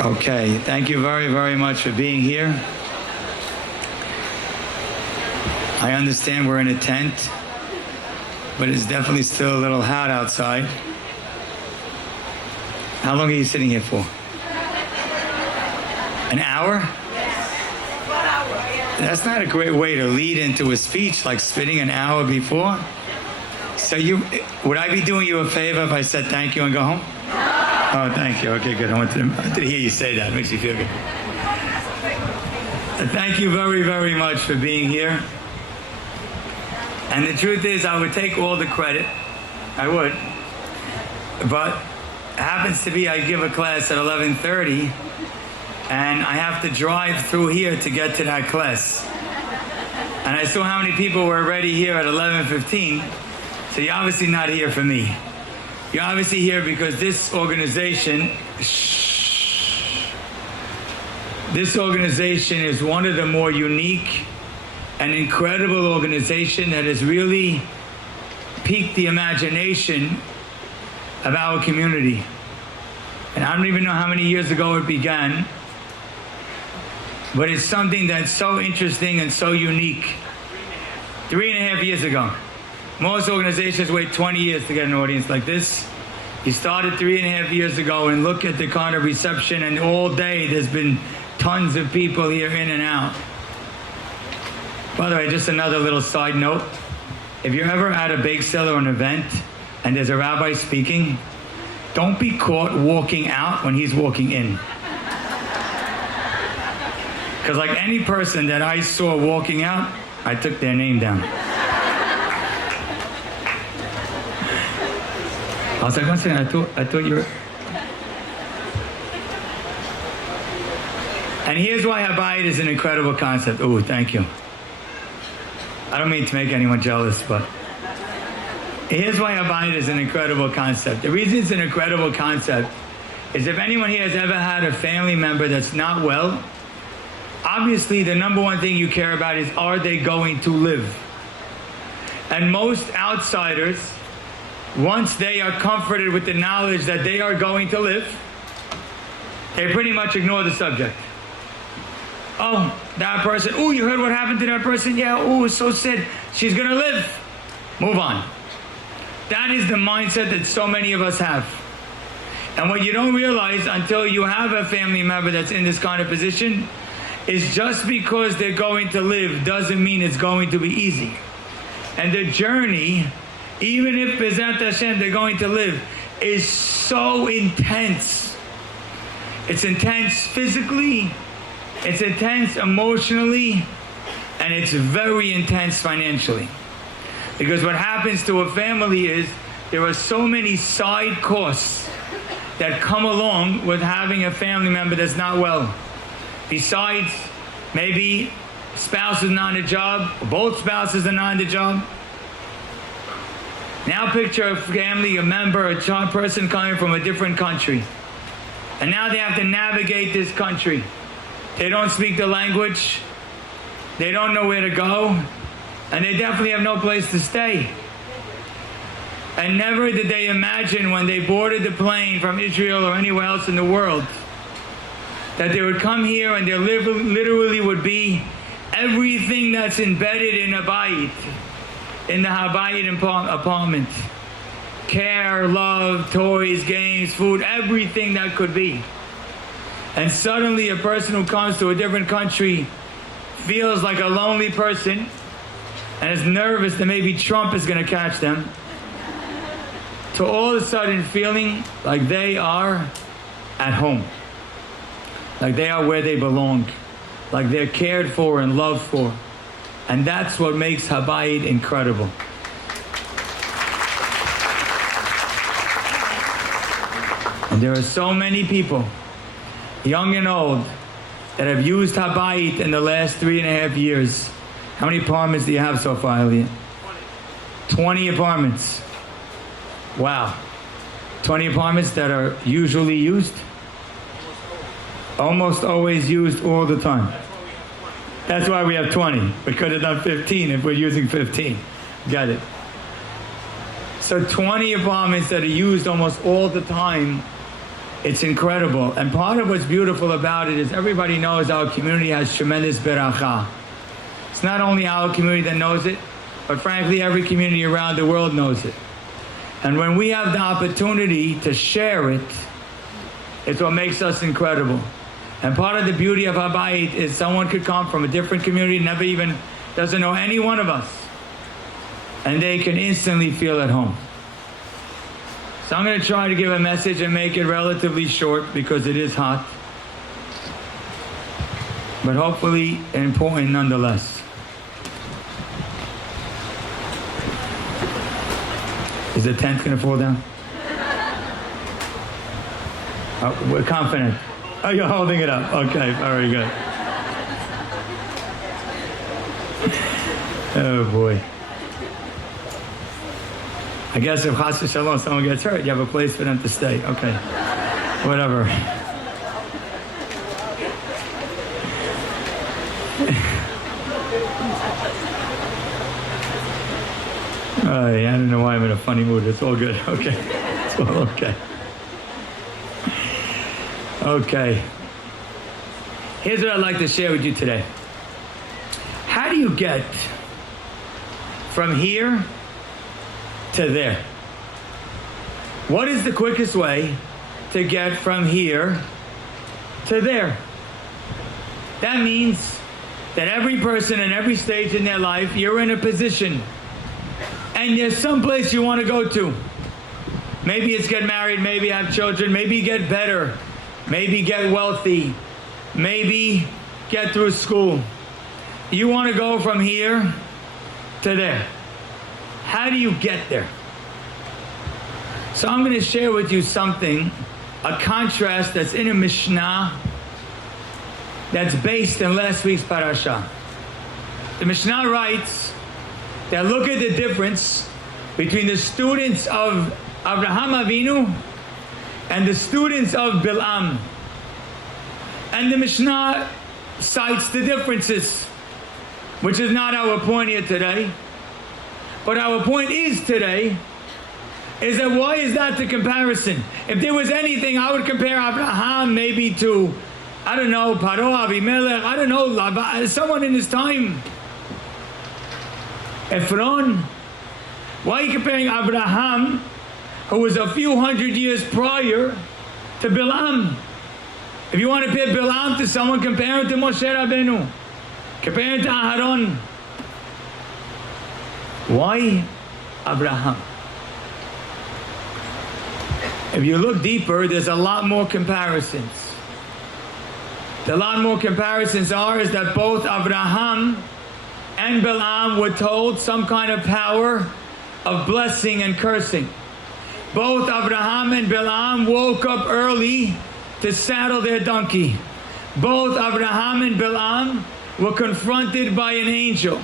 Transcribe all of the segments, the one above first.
Okay, thank you very, very much for being here. I understand we're in a tent, but it's definitely still a little hot outside. How long are you sitting here for? An hour? That's not a great way to lead into a speech, like spitting an hour before. So would I be doing you a favor if I said thank you and go home? Oh, thank you. Okay, good. I wanted to hear you say that. It makes you feel good. Thank you very, very much for being here. And the truth is, I would take all the credit. I would. But it happens to be I give a class at 11:30, and I have to drive through here to get to that class. And I saw how many people were already here at 11:15, so you're obviously not here for me. You're obviously here because this organization is one of the more unique and incredible organization that has really piqued the imagination of our community. And I don't even know how many years ago it began, but it's something that's so interesting and so unique. 3.5 years ago. Most organizations wait 20 years to get an audience like this. You started 3.5 years ago, and look at the kind of reception, and all day there's been tons of people here in and out. By the way, just another little side note. If you're ever at a bake sale or an event and there's a rabbi speaking, don't be caught walking out when he's walking in. Because like any person that I saw walking out, I took their name down. I was like, one second, I thought you were... And here's why Habayit is an incredible concept. Oh, thank you. I don't mean to make anyone jealous, but here's why Habayit is an incredible concept. The reason it's an incredible concept is if anyone here has ever had a family member that's not well, obviously the number one thing you care about is, are they going to live? And most outsiders, once they are comforted with the knowledge that they are going to live, they pretty much ignore the subject. Oh, that person, oh, you heard what happened to that person? Yeah, oh, it's so sad. She's gonna live. Move on. That is the mindset that so many of us have. And what you don't realize until you have a family member that's in this kind of position is just because they're going to live doesn't mean it's going to be easy. And the journey, even if B'ezrat Hashem they're going to live, is so intense. It's intense physically, it's intense emotionally, and it's very intense financially. Because what happens to a family is there are so many side costs that come along with having a family member that's not well. Besides, maybe spouse is not in a job, or both spouses are not in the job. Now picture a family, a member, a child person coming from a different country. And now they have to navigate this country. They don't speak the language. They don't know where to go. And they definitely have no place to stay. And never did they imagine when they boarded the plane from Israel or anywhere else in the world that they would come here and there literally would be everything that's embedded in a Habayit, in the Habayit apartment. Care, love, toys, games, food, everything that could be. And suddenly a person who comes to a different country feels like a lonely person and is nervous that maybe Trump is going to catch them, to all of a sudden feeling like they are at home. Like they are where they belong. Like they're cared for and loved for. And that's what makes Habayit incredible. And there are so many people, young and old, that have used Habayit in the last 3.5 years. How many apartments do you have so far, Elliot? 20 apartments. Wow. 20 apartments that are usually used? Almost always used all the time. That's why we have 20. We could have done 15 if we're using 15. Got it. So 20 apartments that are used almost all the time It's incredible. And part of what's beautiful about it is everybody knows our community has tremendous beracha. It's not only our community that knows it, but frankly, every community around the world knows it. And when we have the opportunity to share it, it's what makes us incredible. And part of the beauty of Habayit is someone could come from a different community, never even doesn't know any one of us, and they can instantly feel at home. So I'm going to try to give a message and make it relatively short because it is hot, but hopefully important nonetheless. Is the tent going to fall down? Oh, we're confident. Oh, you're holding it up. Okay, very good. Oh boy. I guess if Chas v'Shalom someone gets hurt, you have a place for them to stay. Okay, whatever. I don't know why I'm in a funny mood. It's all good. Okay, it's all okay. Okay. Here's what I'd like to share with you today. How do you get from here to there? What is the quickest way to get from here to there? That means that every person in every stage in their life, you're in a position and there's some place you want to go to. Maybe it's get married, maybe have children, maybe get better, maybe get wealthy, maybe get through school. You want to go from here to there. How do you get there? So I'm going to share with you something, a contrast that's in a Mishnah that's based in last week's parasha. The Mishnah writes that look at the difference between the students of Abraham Avinu and the students of Bilam. And the Mishnah cites the differences, which is not our point here today. But our point is today, is that why is that the comparison? If there was anything, I would compare Abraham maybe to, I don't know, Paro, Avimelech, I don't know, someone in his time. Ephron. Why are you comparing Abraham, who was a few hundred years prior, to Bilam? If you want to compare Bilam to someone, compare him to Moshe Rabbeinu. Compare him to Aharon. Why Abraham? If you look deeper, there's a lot more comparisons. The lot more comparisons is that both Abraham and Bilam were told some kind of power of blessing and cursing. Both Abraham and Bilam woke up early to saddle their donkey. Both Abraham and Bilam were confronted by an angel.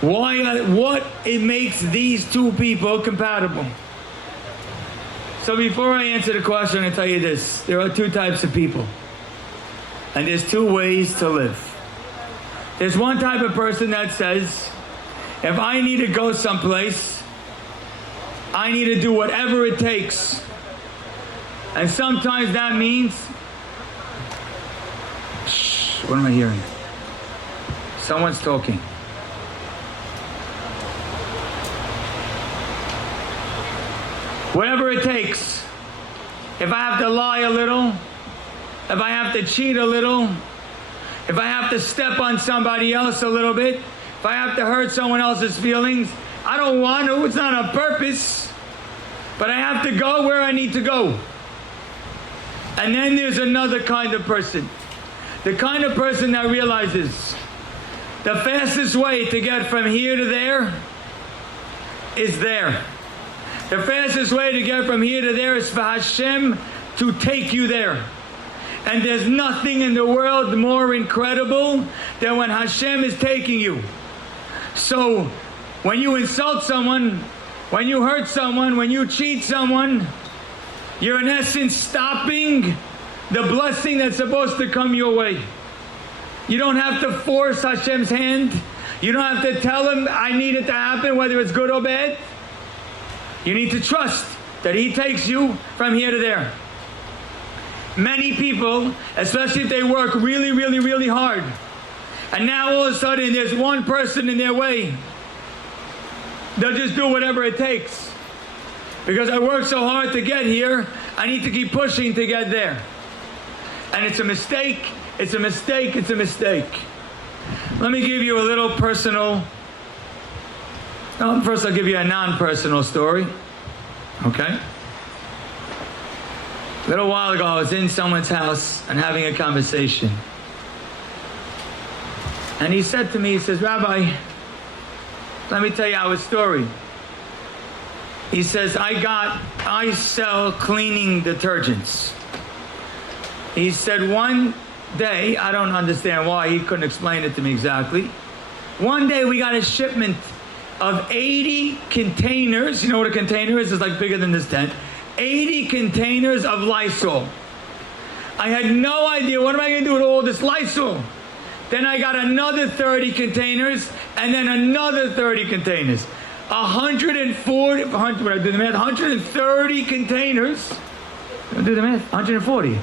Why? What it makes these two people compatible? So before I answer the question, I'm going to tell you this. There are two types of people. And there's two ways to live. There's one type of person that says, if I need to go someplace, I need to do whatever it takes. And sometimes that means, shh, what am I hearing? Someone's talking. Whatever it takes. If I have to lie a little, if I have to cheat a little, if I have to step on somebody else a little bit, if I have to hurt someone else's feelings, I don't want to, it's not on purpose, but I have to go where I need to go. And then there's another kind of person. The kind of person that realizes the fastest way to get from here to there is there. The fastest way to get from here to there is for Hashem to take you there. And there's nothing in the world more incredible than when Hashem is taking you. So when you insult someone, when you hurt someone, when you cheat someone, you're in essence stopping the blessing that's supposed to come your way. You don't have to force Hashem's hand. You don't have to tell him, I need it to happen, whether it's good or bad. You need to trust that he takes you from here to there. many people, especially if they work really, really, really hard, and now all of a sudden there's one person in their way, they'll just do whatever it takes. Because I worked so hard to get here, I need to keep pushing to get there. And it's a mistake, it's a mistake, it's a mistake. Let me give you a little personal, first I'll give you a non-personal story, okay? A little while ago, I was in someone's house and having a conversation. And he said to me, he says, Rabbi, let me tell you our story. He says, I sell cleaning detergents. He said one day, I don't understand why, he couldn't explain it to me exactly. One day we got a shipment of 80 containers. You know what a container is? It's like bigger than this tent. 80 containers of Lysol. I had no idea, what am I going to do with all this Lysol? Then I got another 30 containers, and then another 30 containers. 140, when I do the math, 130 containers. Did I do the math? 140.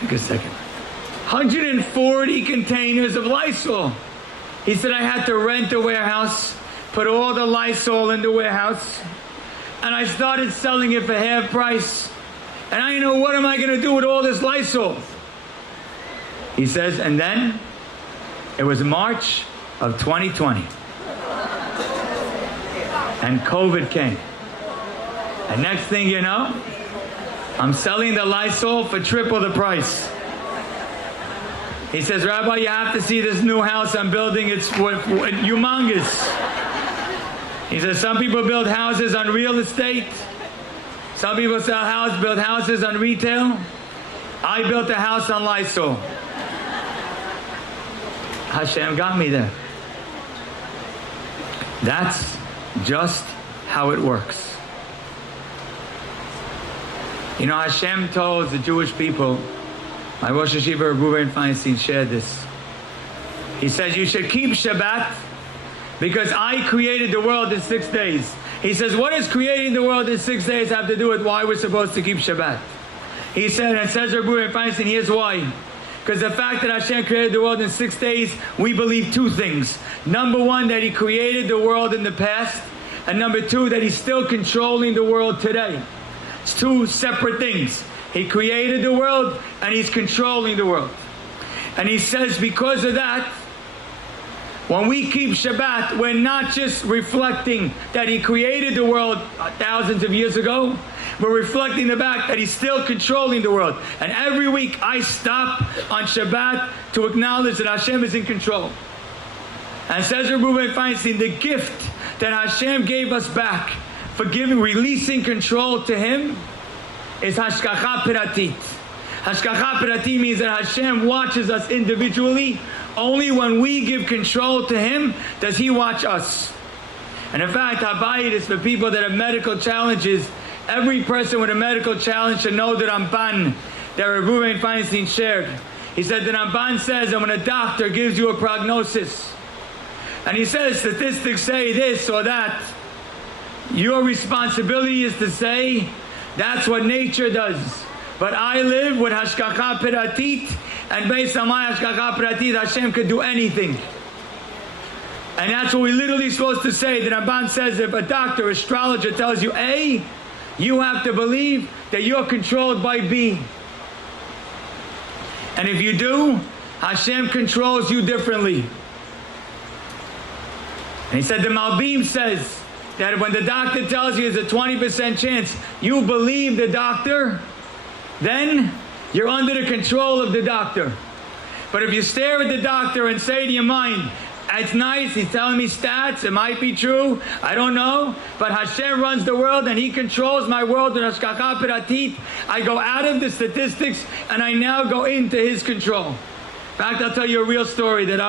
Take a second. 140 containers of Lysol. He said I had to rent a warehouse, put all the Lysol in the warehouse, and I started selling it for half price. And I didn't know, what am I going to do with all this Lysol? He says, and then it was March of 2020. And COVID came. And next thing you know, I'm selling the Lysol for triple the price. He says, Rabbi, you have to see this new house I'm building. It's humongous. He says, some people build houses on real estate. Some people build houses on retail. I built a house on Lysol. Hashem got me there. That's just how it works. You know, Hashem told the Jewish people, my Rosh Hashiva Reuven Feinstein shared this. He says, you should keep Shabbat because I created the world in 6 days. He says, what does creating the world in 6 days have to do with why we're supposed to keep Shabbat? He said, and says Rabbi Reuven Feinstein, here's why. Because the fact that Hashem created the world in 6 days, we believe two things. Number one, that He created the world in the past. And number two, that He's still controlling the world today. It's two separate things. He created the world and He's controlling the world. And He says because of that, when we keep Shabbat, we're not just reflecting that He created the world thousands of years ago. We're reflecting the fact that He's still controlling the world. And every week I stop on Shabbat to acknowledge that Hashem is in control. And says Rabbi Reuven Feinstein, the gift that Hashem gave us back for releasing control to Him is Hashgacha Piratit. Hashgacha Piratit means that Hashem watches us individually. Only when we give control to Him does He watch us. And in fact, Habayit is for people that have medical challenges. Every person with a medical challenge should know the Ramban that Rabbi Reuven Feinstein shared. He said the Ramban says that when a doctor gives you a prognosis, and he says statistics say this or that, your responsibility is to say, that's what nature does. But I live with Hashgacha Piratit, and based on my Hashgacha Piratit, Hashem could do anything. And that's what we're literally supposed to say. The Ramban says if a doctor, astrologer tells you A, you have to believe that you're controlled by B. And if you do, Hashem controls you differently. And he said the Malbim says that when the doctor tells you there's a 20% chance you believe the doctor, then you're under the control of the doctor. But if you stare at the doctor and say to your mind, it's nice, he's telling me stats, it might be true, I don't know, but Hashem runs the world and He controls my world with Hashgacha Piratit. I go out of the statistics and I now go into His control. In fact, I'll tell you a real story that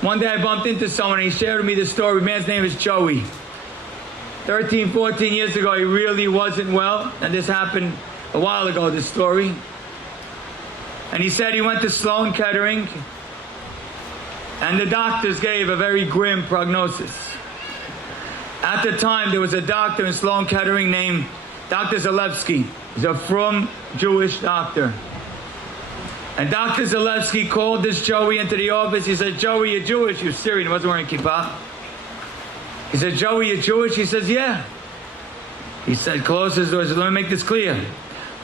one day I bumped into someone and he shared with me this story. The man's name is Joey. 13, 14 years ago, he really wasn't well, and this happened a while ago, this story. And he said he went to Sloan Kettering, and the doctors gave a very grim prognosis. At the time, there was a doctor in Sloan Kettering named Dr. Zalewski. He's a frum Jewish doctor. And Dr. Zalewski called this Joey into the office. He said, Joey, you're Jewish. You're Syrian. He wasn't wearing kippah. He said, Joey, you're Jewish? He says, yeah. He said, close his doors. Let me make this clear.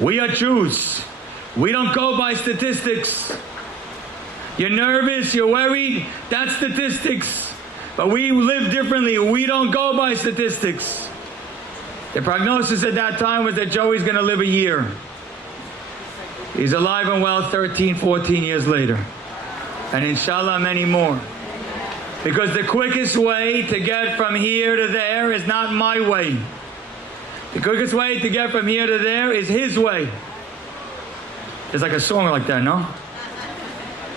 We are Jews. We don't go by statistics. You're nervous, you're worried, that's statistics. But we live differently. We don't go by statistics. The prognosis at that time was that Joey's going to live a year. He's alive and well 13, 14 years later. And inshallah, many more. Because the quickest way to get from here to there is not my way. The quickest way to get from here to there is his way. There's like a song like that, no?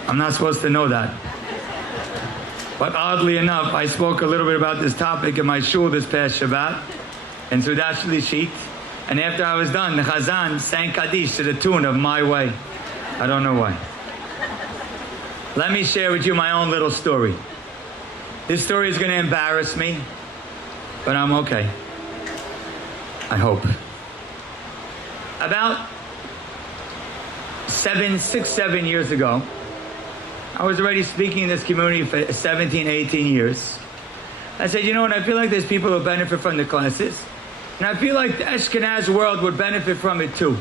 I'm not supposed to know that. But oddly enough, I spoke a little bit about this topic in my shul this past Shabbat in Sudat Shlishit. And after I was done, the Chazan sang Kaddish to the tune of My Way. I don't know why. Let me share with you my own little story. This story is going to embarrass me, but I'm okay. I hope. About 6, 7 years ago, I was already speaking in this community for 17, 18 years. I said, you know what, I feel like there's people who benefit from the classes, and I feel like the Ashkenaz world would benefit from it too.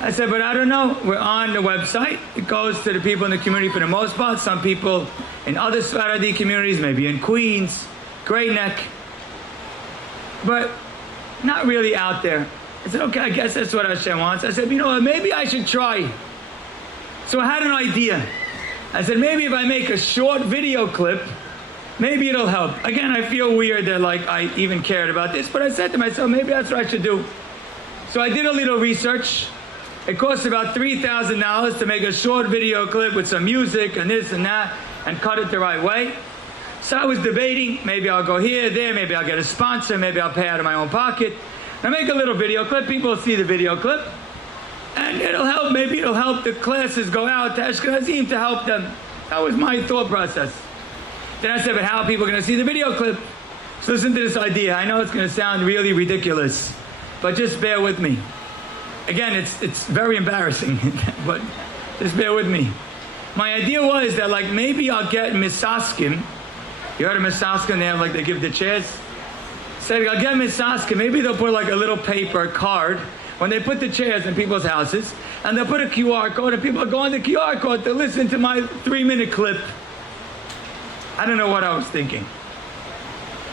I said, but I don't know. We're on the website. It goes to the people in the community for the most part. Some people in other Sephardi communities, maybe in Queens, Great Neck, but not really out there. I said, okay, I guess that's what Hashem wants. I said, you know what, maybe I should try. So I had an idea. I said, maybe if I make a short video clip, maybe it'll help. Again, I feel weird that like I even cared about this, but I said to myself, maybe that's what I should do. So I did a little research. It costs about $3,000 to make a short video clip with some music and this and that and cut it the right way. So I was debating, maybe I'll go here, there, maybe I'll get a sponsor, maybe I'll pay out of my own pocket. I make a little video clip, people will see the video clip, and it'll help, maybe it'll help the classes go out to Ashkenazim to help them. That was my thought process. Then I said, but how are people going to see the video clip? So listen to this idea. I know it's going to sound really ridiculous, but just bear with me. Again, it's very embarrassing, but just bear with me. My idea was that like maybe I'll get misaskim. You heard of misaskim? They have like, they give the chairs. Said, I'll get misaskim. Maybe they'll put like a little paper card when they put the chairs in people's houses, and they'll put a QR code, and people go on the QR code to listen to my 3-minute clip. I don't know what I was thinking.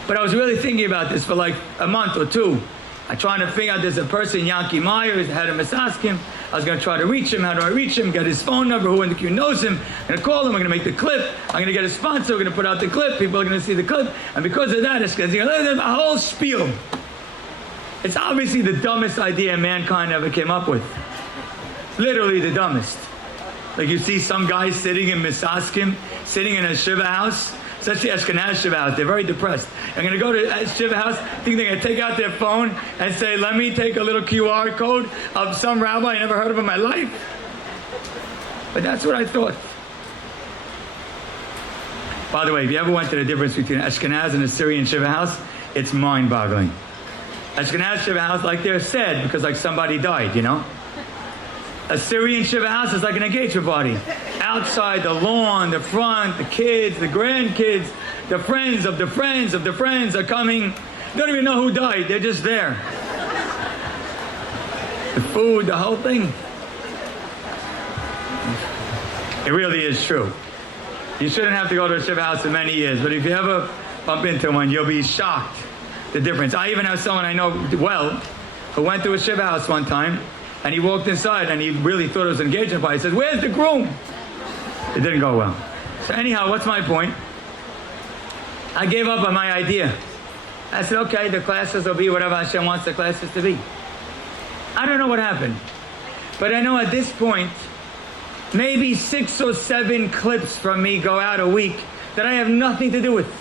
But I was really thinking about this for like a month or two. I'm trying to figure out, there's a person, Yankee Meyer, who's had a misaskim. I was going to try to reach him. How do I reach him? Get his phone number. Who in the queue knows him? I'm going to call him. I'm going to make the clip. I'm going to get a sponsor. We're going to put out the clip. People are going to see the clip. And because of that, it's going to be a whole spiel. It's obviously the dumbest idea mankind ever came up with. Literally the dumbest. Like you see some guys sitting in misaskim, sitting in a shiva house, especially Ashkenaz shiva house. They're very depressed. I'm going to go to a shiva house, think they're going to take out their phone and say, let me take a little QR code of some rabbi I never heard of in my life. But that's what I thought. By the way, if you ever went to the difference between Ashkenaz and a Syrian shiva house, it's mind-boggling. Ashkenaz shiva house, like they're sad because like somebody died, you know? A Syrian shiva house is like an engagement party. Outside, the lawn, the front, the kids, the grandkids, the friends of the friends of the friends are coming. You don't even know who died. They're just there. The food, the whole thing. It really is true. You shouldn't have to go to a shiva house for many years, but if you ever bump into one, you'll be shocked the difference. I even have someone I know well who went to a shiva house one time, and he walked inside and he really thought it was an engagement party. He says, where's the groom? It didn't go well. So anyhow, what's my point? I gave up on my idea. I said, okay, the classes will be whatever Hashem wants the classes to be. I don't know what happened. But I know at this point, maybe 6 or 7 clips from me go out a week that I have nothing to do with.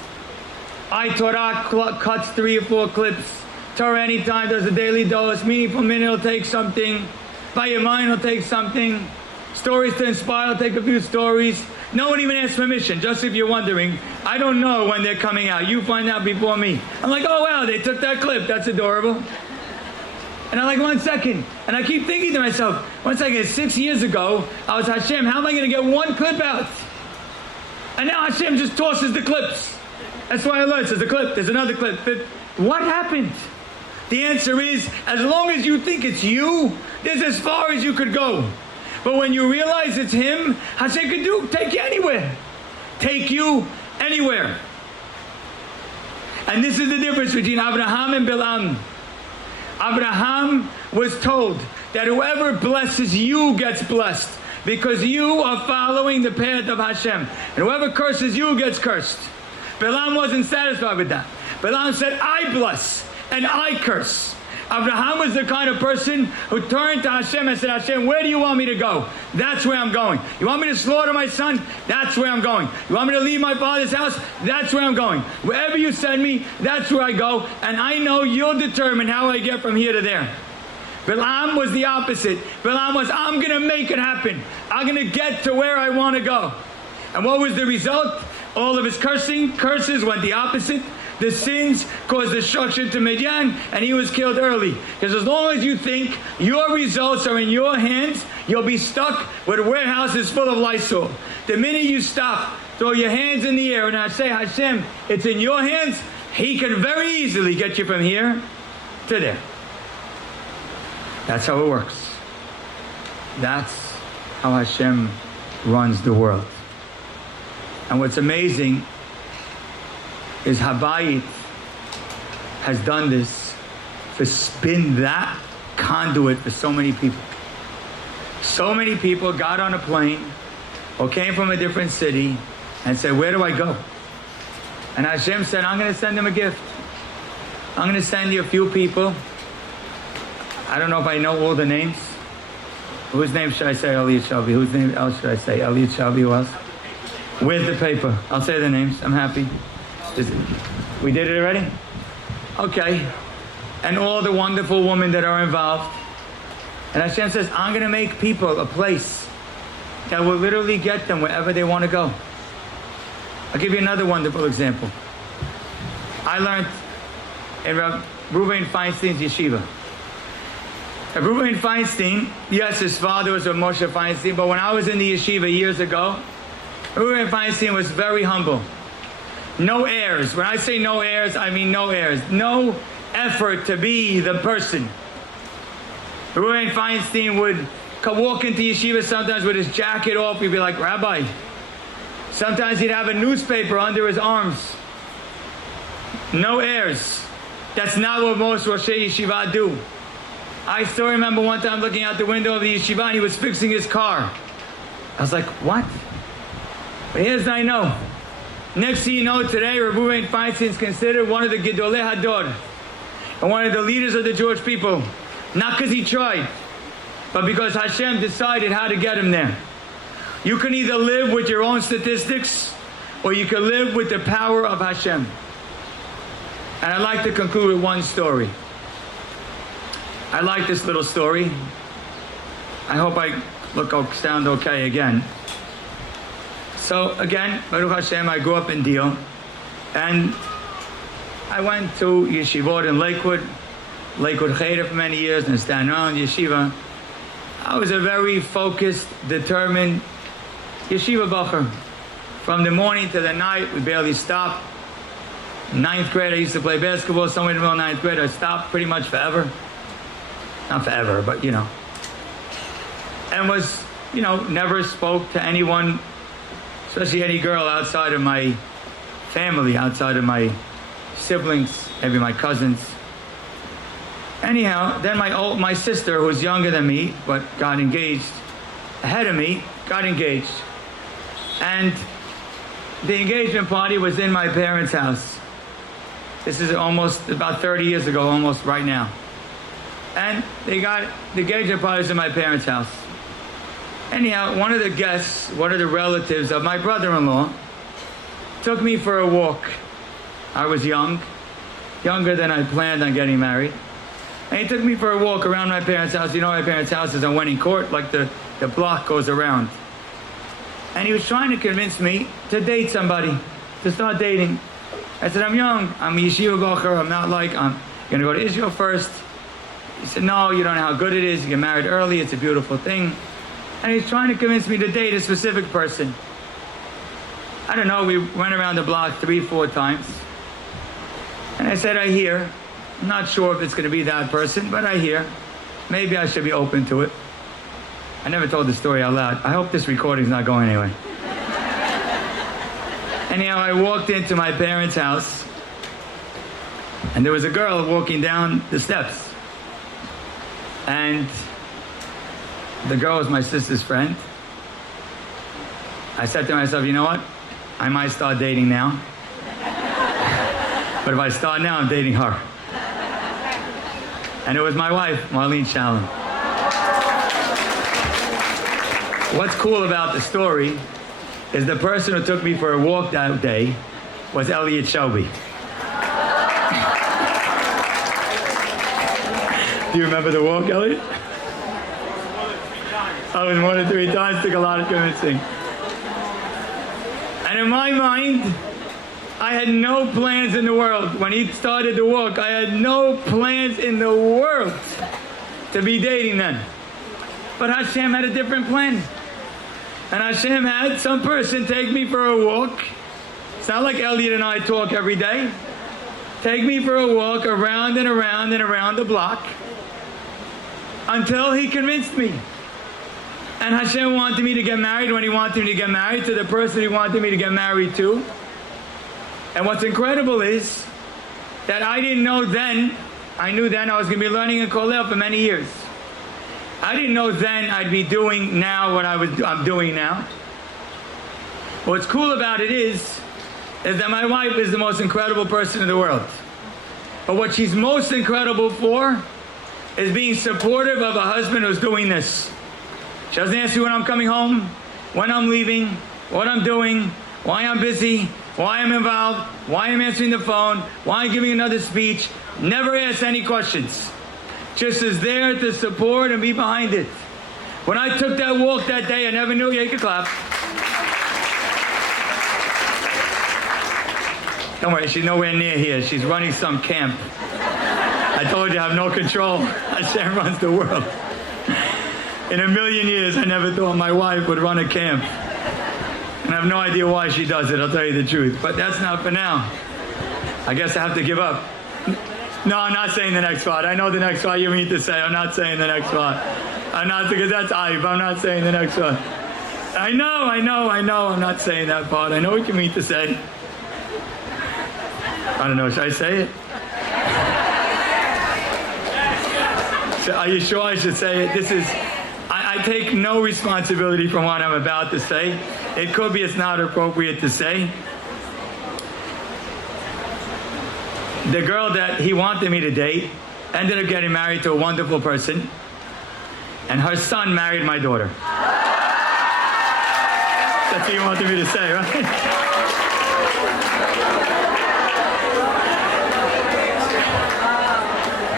Torah cuts 3 or 4 clips. Torah Anytime does a daily dose. Meaningful Minute will take something. By Your Mind will take something. Stories to Inspire will take a few stories. No one even asks permission, just if you're wondering. I don't know when they're coming out. You find out before me. I'm like, oh wow, they took that clip. That's adorable. And I'm like, 1 second. And I keep thinking to myself, 1 second, 6 years ago, I was Hashem, how am I going to get one clip out? And now Hashem just tosses the clips. That's why I learned, there's a clip, there's another clip. What happened? The answer is, as long as you think it's you, there's as far as you could go. But when you realize it's Him, Hashem can take you anywhere. Take you anywhere. And this is the difference between Abraham and Bilam. Abraham was told that whoever blesses you gets blessed, because you are following the path of Hashem. And whoever curses you gets cursed. Bilam wasn't satisfied with that. Bilam said, I bless and I curse. Abraham was the kind of person who turned to Hashem and said, Hashem, where do you want me to go? That's where I'm going. You want me to slaughter my son? That's where I'm going. You want me to leave my father's house? That's where I'm going. Wherever you send me, that's where I go. And I know you'll determine how I get from here to there. Bilam was the opposite. Bilam was, I'm going to make it happen. I'm going to get to where I want to go. And what was the result? All of his curses went the opposite. The sins caused destruction to Midian, and he was killed early. Because as long as you think your results are in your hands, you'll be stuck with warehouses full of Lysol. The minute you stop, throw your hands in the air, and I say, Hashem, it's in your hands, He can very easily get you from here to there. That's how it works. That's how Hashem runs the world. And what's amazing is Habayit has done this to spin that conduit for so many people. So many people got on a plane or came from a different city and said, where do I go? And Hashem said, I'm going to send them a gift. I'm going to send you a few people. I don't know if I know all the names. Whose name should I say? Elliot Shelby. Whose name else should I say? Elliot Shelby was. Where's the paper? I'll say the names. I'm happy. We did it already? Okay. And all the wonderful women that are involved. And Hashem says, I'm going to make people a place that will literally get them wherever they want to go. I'll give you another wonderful example. I learned in Reuven Feinstein's yeshiva. Reuven Feinstein, yes, his father was a Moshe Feinstein, but when I was in the yeshiva years ago, Reuven Feinstein was very humble. No airs. When I say no airs, I mean no airs. No effort to be the person. Reuven Feinstein would walk into yeshiva sometimes with his jacket off. He'd be like, Rabbi. Sometimes he'd have a newspaper under his arms. No airs. That's not what most Roshei Yeshiva do. I still remember one time looking out the window of the yeshiva and he was fixing his car. I was like, what? But here's what I know. Next thing you know, today, Reuven Feinstein is considered one of the Gedolei Hador and one of the leaders of the Jewish people. Not because he tried, but because Hashem decided how to get him there. You can either live with your own statistics or you can live with the power of Hashem. And I'd like to conclude with one story. I like this little story. I hope I sound okay again. So again, Baruch Hashem, I grew up in Deal, and I went to yeshivot in Lakewood Cheder for many years, and Staten Island yeshiva. I was a very focused, determined yeshiva bacher. From the morning to the night, we barely stopped. In 9th grade, I used to play basketball. Somewhere in the middle of 9th grade, I stopped pretty much forever. Not forever, but you know. And was, never spoke to anyone, especially any girl outside of my family, outside of my siblings, maybe my cousins. Anyhow, then my sister, who was younger than me, but got engaged ahead of me, got engaged. And the engagement party was in my parents' house. This is almost about 30 years ago, almost right now. And the engagement party was in my parents' house. Anyhow, one of the guests, one of the relatives of my brother-in-law, took me for a walk. I was young, younger than I planned on getting married. And he took me for a walk around my parents' house. You know, my parents' house is on Wenning Court, like the block goes around. And he was trying to convince me to date somebody, to start dating. I said, I'm young, I'm a yeshiva bacher, I'm not like, I'm going to go to Israel first. He said, no, you don't know how good it is. You get married early. It's a beautiful thing. And he's trying to convince me to date a specific person. I don't know, we went around the block 3-4 times. And I said, I hear. I'm not sure if it's going to be that person, but I hear. Maybe I should be open to it. I never told the story out loud. I hope this recording's not going anywhere. Anyhow, I walked into my parents' house, and there was a girl walking down the steps. And the girl was my sister's friend. I said to myself, you know what? I might start dating now. But if I start now, I'm dating her. And it was my wife, Marlene Shallon. What's cool about the story is the person who took me for a walk that day was Elliot Shelby. Do you remember the walk, Elliot? I was more than 3 times, took a lot of convincing. And in my mind, I had no plans in the world. When he started to walk, I had no plans in the world to be dating then. But Hashem had a different plan. And Hashem had some person take me for a walk. It's not like Elliot and I talk every day. Take me for a walk around and around and around the block until he convinced me. And Hashem wanted me to get married when he wanted me to get married to the person he wanted me to get married to. And what's incredible is that I didn't know then, I knew then I was going to be learning in Kollel for many years. I didn't know then I'd be doing now what I'm doing now. What's cool about it is that my wife is the most incredible person in the world. But what she's most incredible for is being supportive of a husband who's doing this. She doesn't ask me when I'm coming home, when I'm leaving, what I'm doing, why I'm busy, why I'm involved, why I'm answering the phone, why I'm giving another speech. Never asks any questions. Just is there to support and be behind it. When I took that walk that day, I never knew. Yeah, you could clap. Don't worry, she's nowhere near here. She's running some camp. I told you I have no control. Hashem runs the world. In a million years, I never thought my wife would run a camp. And I have no idea why she does it, I'll tell you the truth. But that's not for now. I guess I have to give up. No, I'm not saying the next part. I know the next part you mean to say. I'm not saying the next part. I'm not, because that's Ayub. I'm not saying the next part. I know. I'm not saying that part. I know what you mean to say. I don't know. Should I say it? Are you sure I should say it? This is... I take no responsibility for what I'm about to say. It could be it's not appropriate to say. The girl that he wanted me to date ended up getting married to a wonderful person, and her son married my daughter. That's what you wanted me to say, right?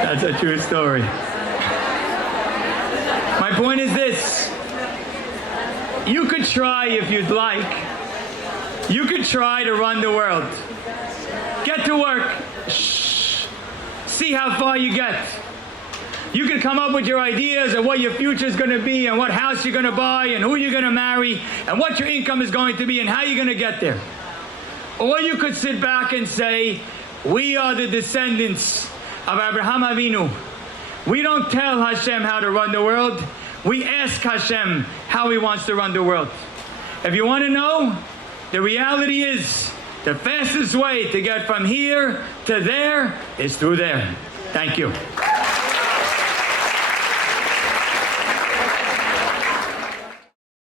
That's a true story. My point is this. You could try if you'd like. You could try to run the world. Get to work. Shh. See how far you get. You can come up with your ideas of what your future is going to be and what house you're going to buy and who you're going to marry and what your income is going to be and how you're going to get there. Or you could sit back and say, we are the descendants of Abraham Avinu. We don't tell Hashem how to run the world. We ask Hashem how he wants to run the world. If you want to know, the reality is the fastest way to get from here to there is through there. Thank you.